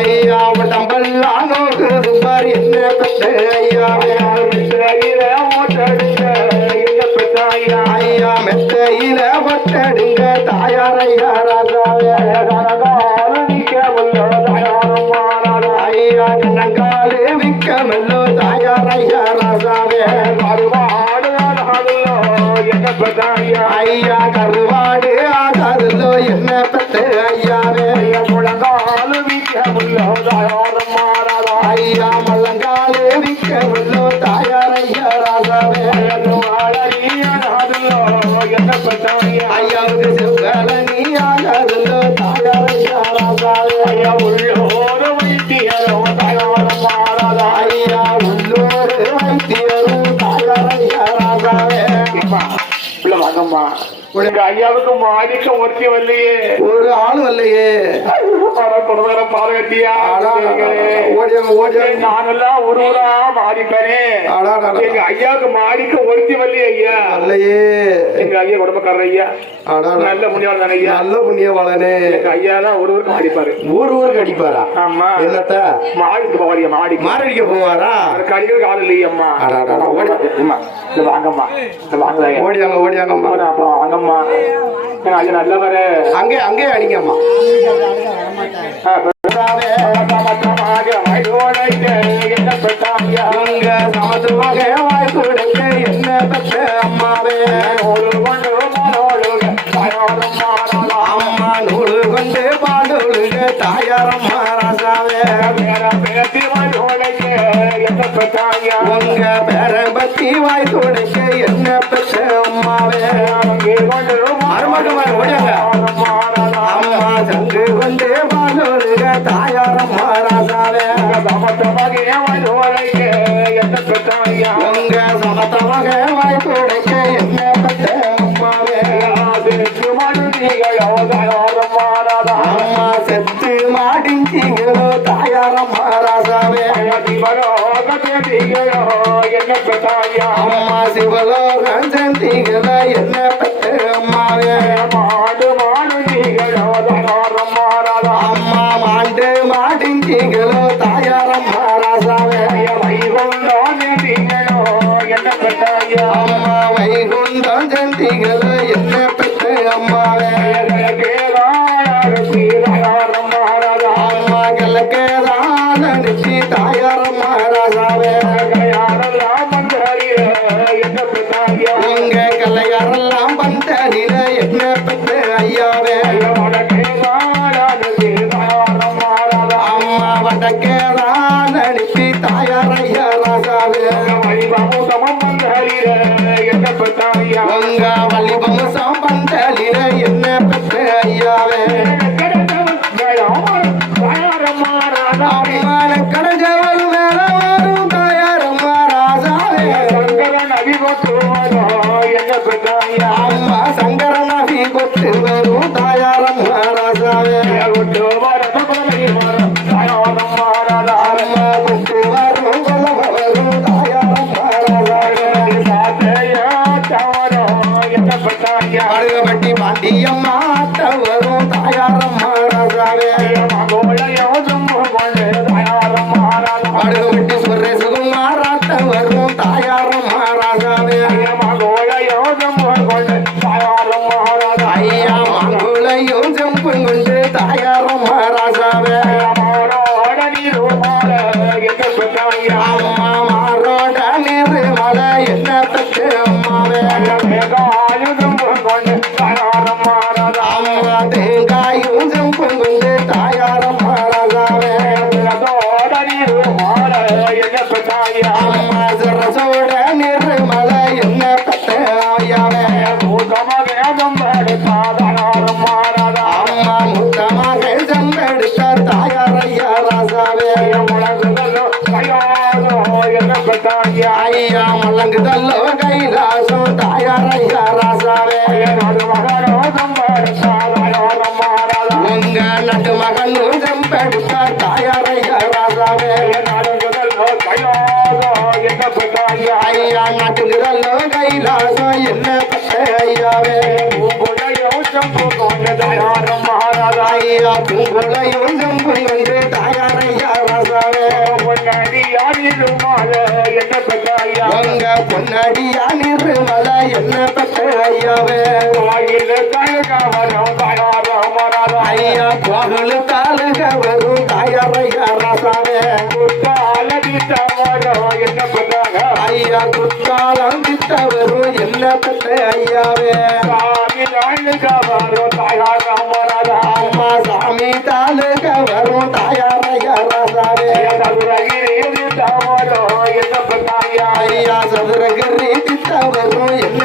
ஐயா உடம்பெல்லாம் நோக்குது பார் என்ன பெற்ற ஐயாவே ஐயா மெத்தையில ஒட்டடுங்க தாயார் ஐயா ராஜாவே ஐயா கண்ணங்காலு விக்கமல்லோ தாயார் ஐயா ராஜாவே ஐயா கருவாடு ஆகாதல்லோ என்ன பெற்ற ஐயாவே முழங்காலு விக்கமல்லோ ஐயா மல்லங்காலு விக்கமல்லோ தாயார் ஐயா ராஜாவே ஐயாவுக்கு செவ்வலனி ஆகாதல்லோ தாயார் ஐயா ராஜாவே ஐயா உள்ளோரு வைத்தியரும் தாயாரம் மாறாதா ஐயா உள்ளோரு வைத்தியரும் தாயார் ஐயா ராஜாவே வாங்கம்மா உனக்கு ஐயாவுக்கு மாடிக்க ஒருத்தி வரலையே ஒரு ஆள் வரலையே பாராட்டியா நானெல்லாம் ஒரு ஊரா மாறிப்பேனே எங்க ஐயாவுக்கு மாடிக்க ஒருத்தி வரலையே ஐயா இல்லையே எங்க ஐயா குடும்பக்காரர் ஐயா நல்ல புண்ணியவாளன் ஐயா நல்ல புண்ணியவாளனே எங்க ஐயா தான் ஒரு ஊருக்கு அடிப்பாரு ஊருக்கு அடிப்பாரா ஆமா என்னத்த மாடிக்கு போவாரியா மாடிக்க போவாரா அடிக்கிறதுக்கு ஆள் இல்லையே அம்மா வாங்கம்மா ஓடியாங்க ஓடியாங்கம்மா அப்புறம் வாங்கம்மா ஐயா நல்லவரு அங்கே அங்கே அடிங்கம்மா சமத்துவமாக வாய்ப்புடைக்க என்ன பெற்ற அம்மாவே அம்மா நூலு கொண்டு பாண்டொழுக தாயாரம்மா ராசாவே உங்க பேரம்பத்தி வாய் துடைக்க என்ன பெற்ற அம்மாவே மருமகன் ஓடுங்க அம்மா சங்கு கொண்டு பாண்டொழுக தாயாரம்மா ராசாவே உங்க சமத்தமாக வாய் துடைக்க என்ன பெற்ற அம்மாவே அம்மா செத்து மாடிஞ்சீங்களோ தாயாரம்மா ராசாவே அம்மா சிவலோகம் செந்தீங்கள என்ன பெற்ற அம்மாவே அம்மா மாண்டு மாடிஞ்சீங்களோ தாயாரம்மா ராசாவே அம்மா வைகுண்டம் செந்தீங்களோ என்ன பெற்ற அம்மாவே அம்மா கிழக்கேதான் நினைச்சி தாயாரம்மா ராசாவே உங்க கலையாரெல்லாம் பந்தனில என்ன பெற்ற ஐயாவே அம்மா வடக்கேதான் நினைச்சி தாயார் ஐயா ராசாவே உங்க வலிபம்சம் பந்தலில என்ன பெற்ற ஐயாவே கடஞ்சவள் மேல வரும் தாயாரம்மா ராசாவே அம்மா சங்கரன் அபி கொட்டு வரும் தாயாரம்மா ராசாவே அம்மா கொட்டு வரும் வரும் தாயாரம்மா ராசாவே அழுகப்பட்டி பாண்டியம்மா வரும் தாயாரம்மா ராசாவே அழுகப்பட்டி சுரேசுகுமார் வரும் தாயாரம்மா ராசாவே ஐயா மாங்குளையும் செம்பும் கொண்டு தாயாரம்மா ராசாவே அம்மா மாரோட நீர் மலை என்ன பெற்ற அம்மாவே அம்மா தேங்காயும் செம்பும் கொண்டு தாயாரம்மா ராசாவே அம்மா சரசோட நீர் மலை என்ன பெற்ற ஐயாவே அம்மா முத்தமாக செம்பெடுத்த தாயார் ஐயா ராசாவே ஐயா மல்லங்குதல்லோ கைலாசம் தாயார் ஐயா ராசாவே உங்க நட்டு மகனும் செம்பெடுத்த தாயார் ஐயா ராசாவே ஐயா நட்டுங்குதல்லோ கைலாசம் என்ன பெற்ற ஐயாவே ஐயா ஐயா பூங்குலையும் செம்பும் கண்டு தாயாரையா ராசாவே பொன்னடியா நிருமால என்ன பெற்ற ஐயா உங்க பொன்னடியா நிருமல என்ன பெற்ற ஐயாவே கோயில் தாயக வரும் தாயாரமராதா ஐயா கோகுலு தாலுக வரும் தாயாரையா ராசாவே குத்தாலதி தவறம் என்ன பெற்றாங்க ஐயா குத்தாலம் வித்தவரும் என்ன பெற்ற ஐயாவே சாமி தாயக வரும் தாயாரமராதா அம்மா சாமி தாலுக வரும் தாயாரையா ராசாவே சதுரகிரி தவறம் என்ன பெற்றாங்க ஐயா சதுரகிரி வித்தவரும் என்ன